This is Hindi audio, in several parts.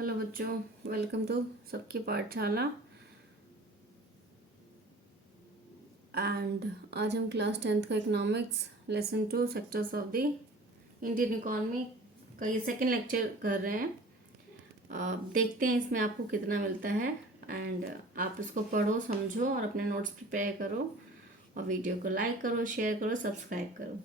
हेलो बच्चों, वेलकम टू सबकी पाठशाला। एंड आज हम क्लास 10th का economics lesson 2 sectors of the Indian economy का ये सेकंड लेक्चर कर रहे हैं। देखते हैं इसमें आपको कितना मिलता है। एंड आप इसको पढ़ो, समझो और अपने नोट्स प्रिपेयर करो और वीडियो को लाइक करो, शेयर करो, सब्सक्राइब करो।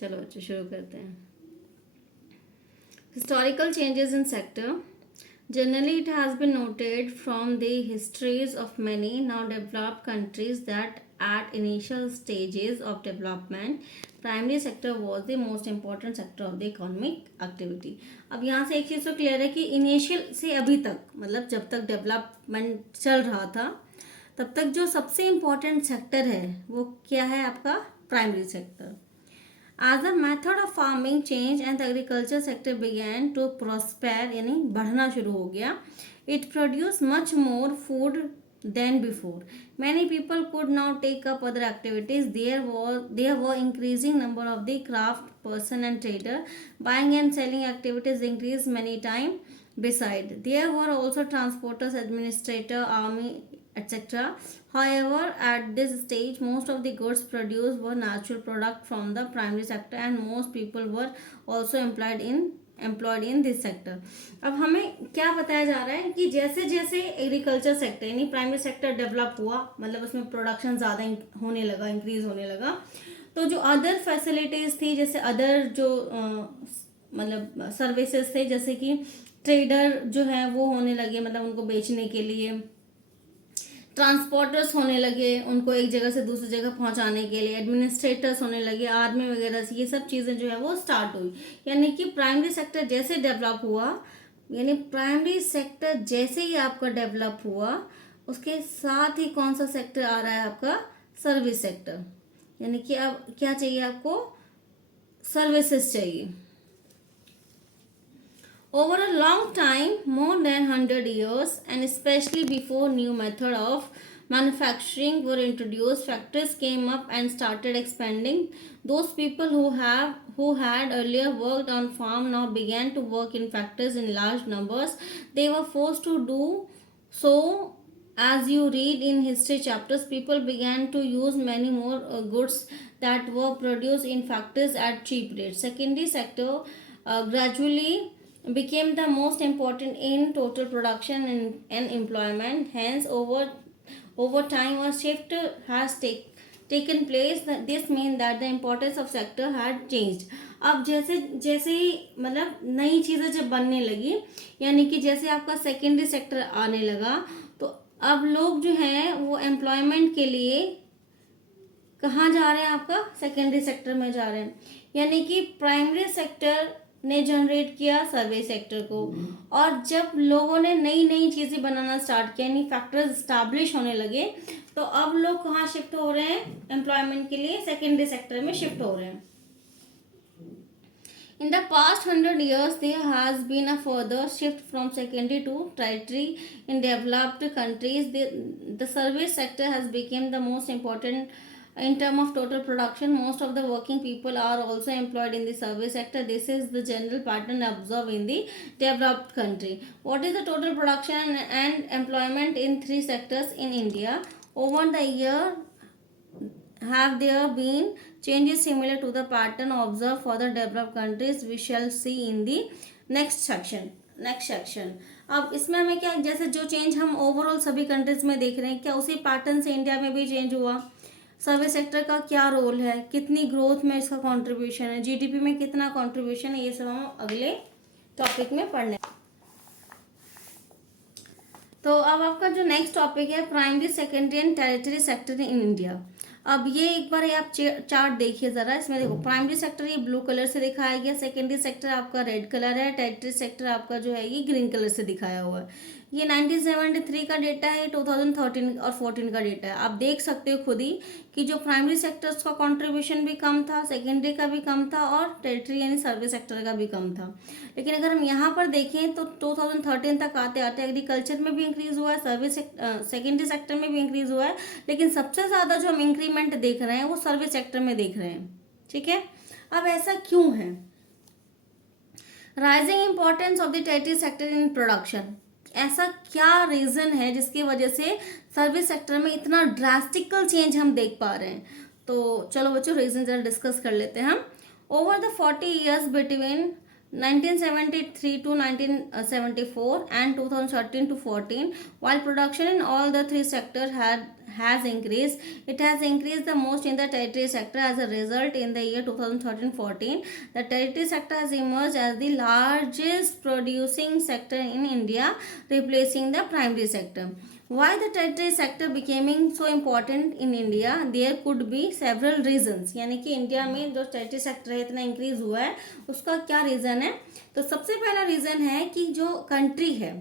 चलो बच्चों, शुरू करते हैं। Historical changes in sector. Generally, it has been noted from the histories of many now developed countries that at initial stages of development, primary sector was the most important sector of the economic activity. अब यहाँ से एक चीज़ तो क्लियर है कि इनिशियल से अभी तक, मतलब जब तक डेवलपमेंट चल रहा था तब तक जो सबसे इम्पोर्टेंट सेक्टर है वो क्या है? आपका primary sector. As the method of farming changed and the agriculture sector began to prosper, यानी बढ़ना शुरू हो गया, it produced much more food than before. Many people could now take up other activities. There were increasing number of the craft person and trader. Buying and selling activities increased many times. Besides, there were also transporters, administrator, army, etc. However, at this stage, most of the goods produced were natural product from the primary sector, and most people were also employed in this sector. अब हमें क्या बताया जा रहा है कि जैसे जैसे एग्रीकल्चर सेक्टर यानी प्राइमरी सेक्टर डेवलप हुआ, मतलब उसमें प्रोडक्शन ज़्यादा होने लगा, इंक्रीज होने लगा, तो जो अदर फैसिलिटीज़ थी, जैसे अदर जो मतलब सर्विसेज थे, जैसे कि ट्रेडर जो है वो होने लगे, मतलब उनको बेचने के लिए ट्रांसपोर्टर्स होने लगे, उनको एक जगह से दूसरी जगह पहुंचाने के लिए एडमिनिस्ट्रेटर्स होने लगे, आर्मी वगैरह से, ये सब चीज़ें जो है वो स्टार्ट हुई. यानी कि प्राइमरी सेक्टर जैसे डेवलप हुआ, यानी प्राइमरी सेक्टर जैसे ही आपका डेवलप हुआ, उसके साथ ही कौन सा सेक्टर आ रहा है? आपका सर्विस सेक्टर. यानी कि अब क्या चाहिए आपको? सर्विसेज चाहिए. Over a long time, more than 100 years, and especially before new method of manufacturing were introduced, factories came up and started expanding. Those people who had earlier worked on farm now began to work in factories in large numbers. They were forced to do so. As you read in history chapters, people began to use many more goods that were produced in factories at cheap rates. Secondary sector gradually became the most important in total production and employment. Hence, over time, a shift has taken place. This means that the importance of sector had changed. अब जैसे जैसे ही मतलब नई चीज़ें जब बनने लगी, यानी कि जैसे आपका सेकेंडरी सेक्टर आने लगा, तो अब लोग जो हैं वो एम्प्लॉयमेंट के लिए कहाँ जा रहे हैं? आपका सेकेंडरी सेक्टर में जा रहे हैं. यानी कि प्राइमरी सेक्टर ने जनरेट किया सर्विस सेक्टर को, और जब लोगों ने नई नई चीज़ें बनाना स्टार्ट किया, यानी फैक्टरीज स्टैब्लिश होने लगे, तो अब लोग कहाँ शिफ्ट हो रहे हैं? एम्प्लॉयमेंट के लिए सेकेंडरी सेक्टर में शिफ्ट हो रहे हैं. In the past 100 years, there has been a further shift from secondary to tertiary in developed countries. The service sector has become the most important in terms of total production. Most of the working people are also employed in the service sector. This is the general pattern observed in the developed country. What is the total production and employment in three sectors in India? Over the year, have there been changes similar to the pattern observed for the developed countries? We shall see in the next section. अब इसमें हमें क्या, जैसे जो चेंज हम ओवरऑल सभी कंट्रीज में देख रहे हैं, क्या उसी पैटर्न से इंडिया में भी चेंज हुआ? सर्विस सेक्टर का क्या रोल है, कितनी ग्रोथ में इसका कंट्रीब्यूशन है, जीडीपी में कितना कंट्रीब्यूशन है, ये सब हम अगले टॉपिक में पढ़ने. तो अब आपका जो नेक्स्ट टॉपिक है, primary, secondary and territory sector in India. अब ये एक बार आप चार्ट देखिए ज़रा. इसमें देखो, प्राइमरी सेक्टर ये ब्लू कलर से दिखाया गया, सेकेंडरी सेक्टर आपका रेड कलर है, टेरिटरी सेक्टर आपका जो है ये ग्रीन कलर से दिखाया हुआ है. ये 1973 का डेटा है, 2013 और 14 का डेटा है. आप देख सकते हो खुद ही कि जो प्राइमरी सेक्टर्स का कंट्रीब्यूशन भी कम था, सेकेंडरी का भी कम था, और टेरिटरी यानी सर्विस सेक्टर का भी कम था. लेकिन अगर हम यहाँ पर देखें तो 2013 तक आते आते एग्रीकल्चर में भी इंक्रीज हुआ है, सर्विस सेकेंडरी सेक्टर में भी इंक्रीज हुआ है, लेकिन सबसे ज़्यादा जो हम इंक्रीमेंट देख रहे हैं वो सर्विस सेक्टर में देख रहे हैं. ठीक है, अब ऐसा क्यों है? Rising importance of the territory sector in production, ऐसा क्या रीज़न है जिसकी वजह से सर्विस सेक्टर में इतना ड्रास्टिकल चेंज हम देख पा रहे हैं। तो चलो बच्चों रीज़न ज़रा डिस्कस कर लेते हैं हम। Over the 40 years between 1973 to 1974 and 2013 to 14, while production in all the three sectors has increased, it has increased the most in the territory sector. As a result, in the year 2013-14, the territory sector has emerged as the largest producing sector in India, replacing the primary sector. Why the territory sector becoming so important in India? There could be several reasons. यानी कि इंडिया में जो territory sector है इतना इंक्रीज हुआ है, उसका क्या रीज़न है? तो सबसे पहला रीज़न है कि जो कंट्री है,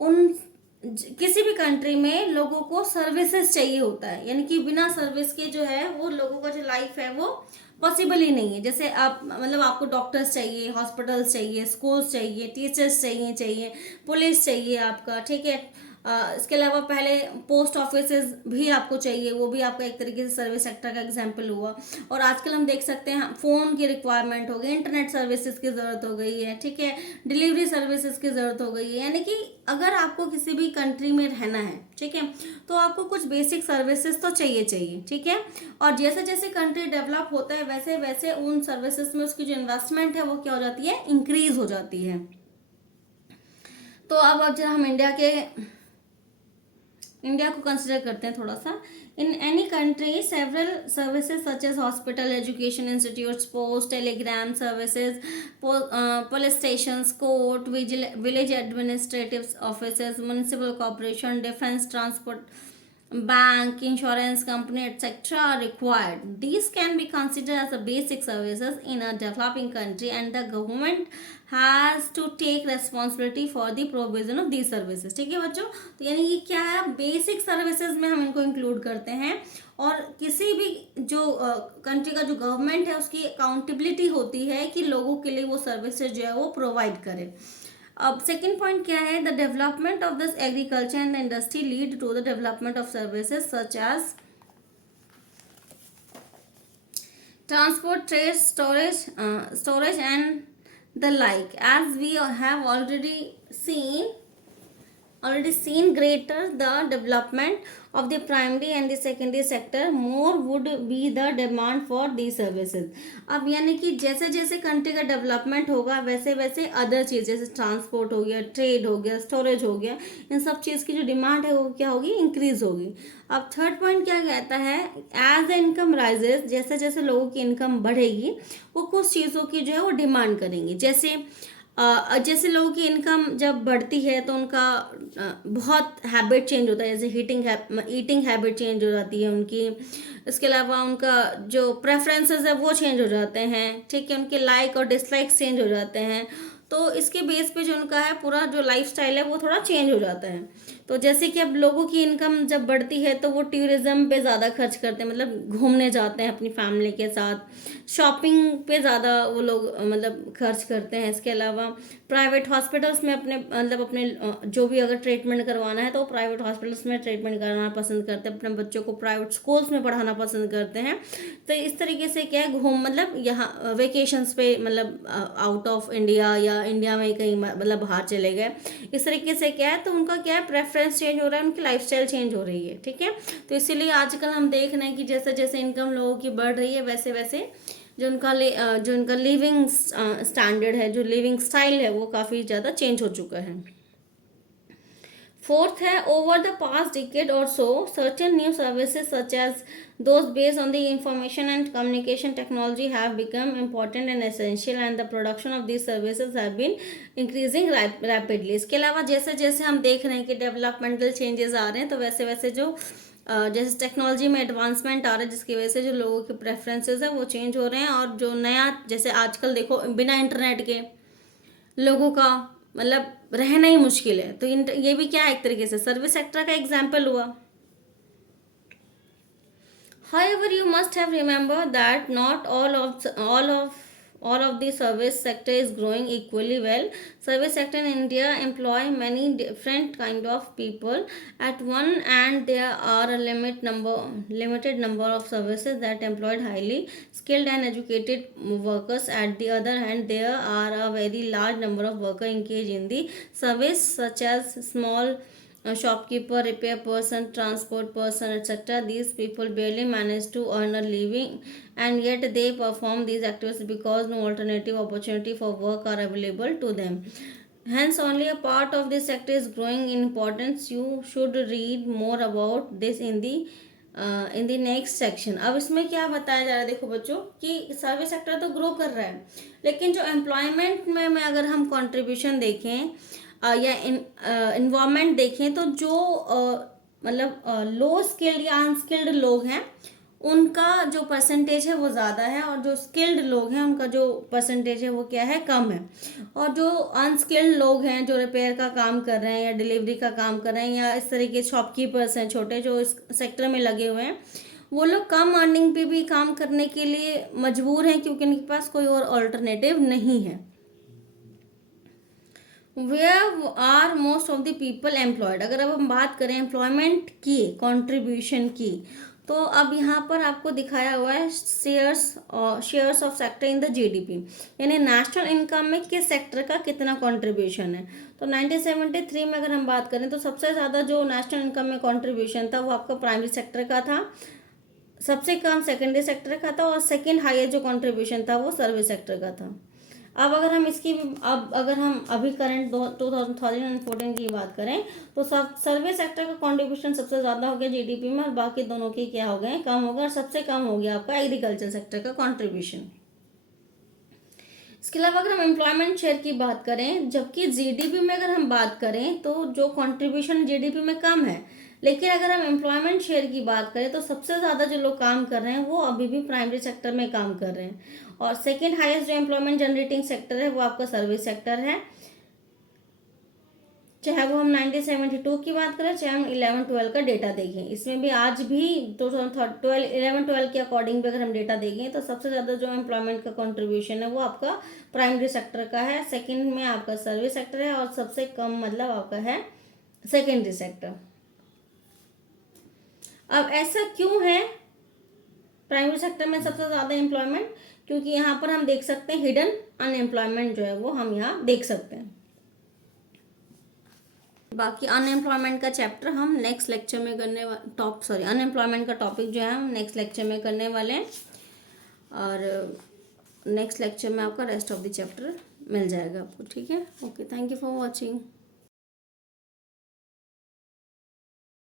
उन किसी भी कंट्री में लोगों को सर्विसेज चाहिए होता है, यानी कि बिना सर्विस के जो है वो लोगों का जो लाइफ है वो पॉसिबल ही नहीं है। जैसे आप मतलब आपको डॉक्टर्स चाहिए, हॉस्पिटल्स चाहिए, स्कूल्स चाहिए, टीचर्स चाहिए, पुलिस चाहिए आपका, ठीक है। इसके अलावा पहले पोस्ट ऑफिसेज भी आपको चाहिए, वो भी आपका एक तरीके से सर्विस सेक्टर का एग्जाम्पल हुआ। और आजकल हम देख सकते हैं फ़ोन की रिक्वायरमेंट हो गई, इंटरनेट सर्विसेज की ज़रूरत हो गई है, ठीक है, डिलीवरी सर्विसेज की ज़रूरत हो गई है। यानी कि अगर आपको किसी भी कंट्री में रहना है, ठीक है, तो आपको कुछ बेसिक सर्विसेज तो चाहिए, ठीक है। और जैसे जैसे कंट्री डेवलप होता है वैसे वैसे उन सर्विसेज में उसकी जो इन्वेस्टमेंट है वो क्या हो जाती है, इंक्रीज हो जाती है। तो अब जरा हम इंडिया को कंसिडर करते हैं थोड़ा सा। In any country several services such as hospital, education institutes, post, telegram services, police station, court, village administrative offices, municipal corporation, defence, transport, bank, insurance company, etc. are required. These can be considered as the basic services in a developing country, and the government has to take responsibility for the provision of these services. ठीक है बच्चों, तो यानी ये क्या है, बेसिक सर्विसेज में हम इनको इंक्लूड करते हैं। और किसी भी जो कंट्री का जो गवर्नमेंट है उसकी अकाउंटेबिलिटी होती है कि लोगों के लिए वो सर्विसेज जो है वो प्रोवाइड करे। अब सेकेंड पॉइंट क्या है, the development of this agriculture and industry lead to the development of services such as transport, trade, storage and the like. As we have already seen greater the development of the primary and the secondary sector, more would be the demand for these services. अब यानी कि जैसे जैसे कंट्री का डेवलपमेंट होगा वैसे वैसे अदर चीज़ जैसे ट्रांसपोर्ट हो गया, ट्रेड हो गया, स्टोरेज हो गया, इन सब चीज़ की जो डिमांड है वो क्या होगी, इंक्रीज होगी। अब थर्ड पॉइंट क्या कहता है, एज द इनकम राइजेस, जैसे जैसे लोगों की इनकम बढ़ेगी वो कुछ चीज़ों की जो है वो डिमांड करेंगे। जैसे लोगों की इनकम जब बढ़ती है तो उनका बहुत हैबिट चेंज होता है, जैसे ईटिंग हैबिट चेंज हो जाती है उनकी। इसके अलावा उनका जो प्रेफरेंसेस है वो चेंज हो जाते हैं, ठीक है, उनके लाइक और डिसलाइक्स चेंज हो जाते हैं। तो इसके बेस पे जो उनका है पूरा जो लाइफस्टाइल है वो थोड़ा चेंज हो जाता है। तो जैसे कि अब लोगों की इनकम जब बढ़ती है तो वो टूरिज्म पे ज़्यादा खर्च करते हैं, मतलब घूमने जाते हैं अपनी फैमिली के साथ, शॉपिंग पे ज़्यादा वो लोग मतलब खर्च करते हैं। इसके अलावा प्राइवेट हॉस्पिटल्स में अपने जो भी अगर ट्रीटमेंट करवाना है तो प्राइवेट हॉस्पिटल्स में ट्रीटमेंट कराना पसंद करते हैं, अपने बच्चों को प्राइवेट स्कूल्स में पढ़ाना पसंद करते हैं। तो इस तरीके से क्या है, मतलब यहाँ वेकेशंस पे मतलब आउट ऑफ इंडिया या इंडिया में कहीं मतलब बाहर चले गए, इस तरीके से क्या है, तो उनका क्या है, प्रेफरेंस चेंज हो रहा है, उनकी लाइफस्टाइल चेंज हो रही है, ठीक है। तो इसीलिए आजकल हम देख रहे हैं कि जैसे जैसे इनकम लोगों की बढ़ रही है वैसे वैसे जो उनका लिविंग स्टैंडर्ड है, जो लिविंग स्टाइल है वो काफ़ी ज़्यादा चेंज हो चुका है। फोर्थ है, ओवर द पास्ट डिकेड और so certain new services such as those based on the information and communication technology have become important and essential, and the production of these services have been increasing rapidly. इसके अलावा जैसे जैसे हम देख रहे हैं कि डेवलपमेंटल चेंजेस आ रहे हैं तो वैसे वैसे जो जैसे टेक्नोलॉजी में एडवांसमेंट आ रहा है जिसकी वजह से जो लोगों के प्रेफरेंसेस है वो चेंज हो रहे हैं। और जो नया, जैसे आजकल देखो बिना इंटरनेट के लोगों का मतलब रहना ही मुश्किल है, तो ये भी क्या एक तरीके से सर्विस सेक्टर का एग्जाम्पल हुआ। However, you must have remembered that not all of all of the service sector is growing equally well. Service sector in India employ many different kind of people. At one end there are a limited number of services that employed highly skilled and educated workers. At the other hand there are a very large number of workers engaged in the service, such as small shopkeeper, repair person, transport person, etc. These people barely manage to earn a living, and yet they perform these activities because no alternative opportunity for work are available to them. Hence, only a part of this sector is growing in importance. You should read more about this in the next section. अब इसमें क्या बताया जा रहा है, देखो बच्चों, कि सर्विस सेक्टर तो ग्रो कर रहा है, लेकिन जो एम्प्लॉयमेंट में अगर हम कंट्रीब्यूशन देखें या इन्वायरमेंट देखें, तो जो मतलब लो स्किल्ड या अनस्किल्ड लोग हैं उनका जो परसेंटेज है वो ज़्यादा है, और जो स्किल्ड लोग हैं उनका जो परसेंटेज है वो क्या है, कम है. और जो अनस्किल्ड लोग हैं, जो रिपेयर का काम कर रहे हैं या डिलीवरी का काम कर रहे हैं या इस तरीके शॉपकीपर्स हैं छोटे जो इस सेक्टर में लगे हुए हैं, वो लोग कम अर्निंग पे भी काम करने के लिए मजबूर हैं, क्योंकि उनके पास कोई और ऑल्टरनेटिव नहीं है. Where are most of the people employed. अगर अब हम बात करें एम्प्लॉयमेंट की, कॉन्ट्रीब्यूशन की, तो अब यहाँ पर आपको दिखाया हुआ है shares of sector in the GDP, यानी नेशनल इनकम में किस सेक्टर का कितना कंट्रीब्यूशन है. तो 1973 में अगर हम बात करें तो सबसे ज़्यादा जो नेशनल इनकम में कंट्रीब्यूशन था वो आपका प्राइमरी सेक्टर का था, सबसे कम सेकेंडरी सेक्टर का था, और सेकेंड हाईएस्ट जो कंट्रीब्यूशन था वो सर्विस सेक्टर का था. अब अगर हम इसकी अब अगर हम अभी करंट 2014 की बात करें तो सर्विस सेक्टर का कंट्रीब्यूशन सबसे ज़्यादा हो गया जीडीपी में, और बाकी दोनों के क्या हो गए, कम हो गया, और सबसे कम हो गया आपका एग्रीकल्चर सेक्टर का कंट्रीब्यूशन. इसके अलावा अगर हम एम्प्लॉयमेंट शेयर की बात करें, जबकि जीडीपी में अगर हम बात करें तो जो कंट्रीब्यूशन जीडीपी में कम है, लेकिन अगर हम एम्प्लॉयमेंट शेयर की बात करें तो सबसे ज़्यादा जो लोग काम कर रहे हैं वो अभी भी प्राइमरी सेक्टर में काम कर रहे हैं, और सेकेंड हाईएस्ट जो एम्प्लॉयमेंट जनरेटिंग सेक्टर है वो आपका सर्विस सेक्टर है. चाहे वो हम 1972 की बात करें, चाहे हम 11-12 का डेटा देखें, इसमें भी आज भी 11-12 के अकॉर्डिंग भी अगर हम डेटा देखें तो सबसे ज़्यादा जो एम्प्लॉयमेंट का कंट्रीब्यूशन है वो आपका प्राइमरी सेक्टर का है, सेकंड में आपका सर्विस सेक्टर है, और सबसे कम मतलब आपका है सेकेंडरी सेक्टर. अब ऐसा क्यों है प्राइमरी सेक्टर में सबसे ज़्यादा एम्प्लॉयमेंट, क्योंकि यहाँ पर हम देख सकते हैं हिडन अनएम्प्लॉयमेंट जो है वो हम यहाँ देख सकते हैं. बाकी अनएम्प्लॉयमेंट का चैप्टर हम नेक्स्ट लेक्चर में अनएम्प्लॉयमेंट का टॉपिक जो है हम नेक्स्ट लेक्चर में करने वाले हैं, और नेक्स्ट लेक्चर में आपका रेस्ट ऑफ द चैप्टर मिल जाएगा आपको. ठीक है, okay, thank you for watching.